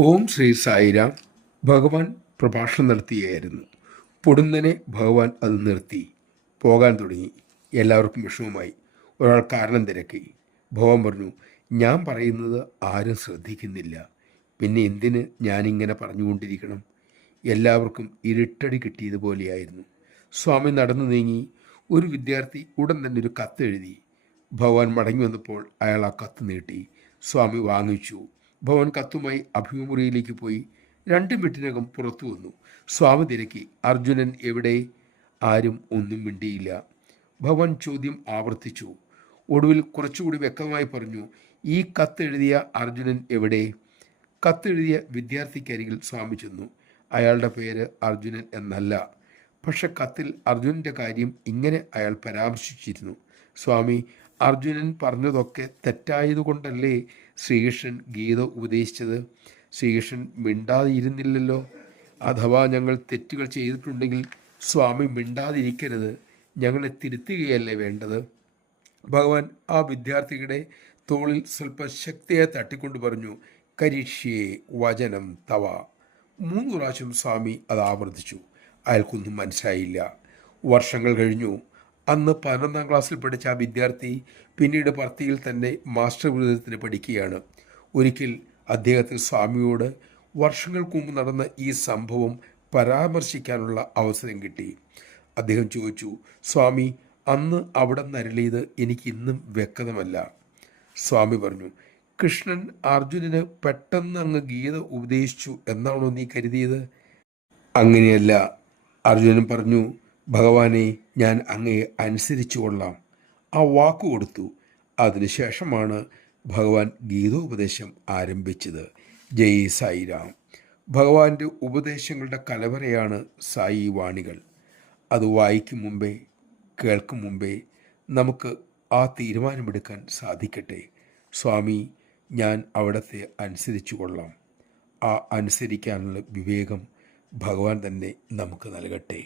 ഓം ശ്രീ സായിരാം ഭഗവാൻ പ്രഭാഷണം നടത്തിയായിരുന്നു. പൊടുന്നനെ ഭഗവാൻ അത് നിർത്തി. പോകാൻ തുടങ്ങി. എല്ലാവർക്കും വിഷമമായി. ഒരാൾ കാരണം തിരക്കി. ഭഗവാൻ പറഞ്ഞു ഞാൻ പറയുന്നത് ആരും ശ്രദ്ധിക്കുന്നില്ല. പിന്നെ എന്തിന് ഞാനിങ്ങനെ പറഞ്ഞുകൊണ്ടിരിക്കണം? എല്ലാവർക്കും ഇരുട്ടടി കിട്ടിയതുപോലെയായിരുന്നു. സ്വാമി നടന്നു നീങ്ങി. ഒരു വിദ്യാർത്ഥി ഉടൻ തന്നെ ഒരു കത്ത് എഴുതി ഭഗവാൻ മടങ്ങി വന്നപ്പോൾ അയാൾ ആ കത്ത് നീട്ടി. സ്വാമി വാങ്ങിച്ചു. ഭഗവാൻ കത്തുമായി അഭിമുറിയിലേക്ക് പോയി രണ്ട് മിനിറ്റിനകം പുറത്തു വന്നു. സ്വാമി തിരക്കി. അർജുനൻ എവിടെ? ആരും ഒന്നും മിണ്ടിയില്ല. ഭവൻ ചോദ്യം ആവർത്തിച്ചു. ഒടുവിൽ കുറച്ചുകൂടി വ്യക്തമായി പറഞ്ഞു ഈ കത്തെഴുതിയ അർജുനൻ എവിടെ? കത്തെഴുതിയ വിദ്യാർത്ഥിക്കരികിൽ സ്വാമി ചെന്നു. അയാളുടെ പേര് അർജുനൻ എന്നല്ല. പക്ഷെ കത്തിൽ അർജുനന്റെ കാര്യം ഇങ്ങനെ അയാൾ പരാമർശിച്ചിരുന്നു. സ്വാമി അർജുനൻ പറഞ്ഞതൊക്കെ തെറ്റായതുകൊണ്ടല്ലേ ശ്രീകൃഷ്ണൻ ഗീത ഉപദേശിച്ചത്? ശ്രീകൃഷ്ണൻ മിണ്ടാതിരുന്നില്ലല്ലോ. അഥവാ ഞങ്ങൾ തെറ്റുകൾ ചെയ്തിട്ടുണ്ടെങ്കിൽ സ്വാമി മിണ്ടാതിരിക്കരുത്. ഞങ്ങളെ തിരുത്തുകയല്ലേ വേണ്ടത്? ഭഗവാൻ ആ വിദ്യാർത്ഥിയുടെ തോളിൽ സ്വല്പ ശക്തിയായി തട്ടിക്കൊണ്ട് പറഞ്ഞു കരിഷ്യേ വചനം തവ. മൂന്ന് പ്രാവശ്യം സ്വാമി അത് ആവർത്തിച്ചു. അയാൾക്കൊന്നും മനസ്സിലായില്ല. വർഷങ്ങൾ കഴിഞ്ഞു. അന്ന് പതിനൊന്നാം ക്ലാസ്സിൽ പഠിച്ച ആ വിദ്യാർത്ഥി പിന്നീട് പർത്തിയിൽ തന്നെ മാസ്റ്റർ ബിരുദത്തിന് പഠിക്കുകയാണ്. ഒരിക്കൽ അദ്ദേഹത്തിന് സ്വാമിയോട് വർഷങ്ങൾക്ക് മുമ്പ് നടന്ന ഈ സംഭവം പരാമർശിക്കാനുള്ള അവസരം കിട്ടി. അദ്ദേഹം ചോദിച്ചു സ്വാമി അന്ന് അവിടെ നരളിയത് എനിക്ക് ഇന്നും വ്യക്തമല്ല. സ്വാമി പറഞ്ഞു കൃഷ്ണൻ അർജുനന് പെട്ടെന്ന് അങ്ങ് ഗീത ഉപദേശിച്ചു എന്നാണോ നീ കരുതിയത്? അങ്ങനെയല്ല അർജുനൻ പറഞ്ഞു ഭഗവാനെ ഞാൻ അങ്ങയെ അനുസരിച്ചു കൊള്ളാം. ആ വാക്ക് കൊടുത്തു. അതിനുശേഷമാണ് ഭഗവാൻ ഗീതോപദേശം ആരംഭിച്ചത്. ജയ് സായിരാം. ഭഗവാന്റെ ഉപദേശങ്ങളുടെ കലവറയാണ് സായി വാണികൾ. അത് വായിക്കും മുമ്പേ കേൾക്കും മുമ്പേ നമുക്ക് ആ തീരുമാനമെടുക്കാൻ സാധിക്കട്ടെ. സ്വാമി ഞാൻ അവിടത്തെ അനുസരിച്ചു കൊള്ളാം. ആ അനുസരിക്കാനുള്ള വിവേകം ഭഗവാൻ തന്നെ നമുക്ക് നൽകട്ടെ.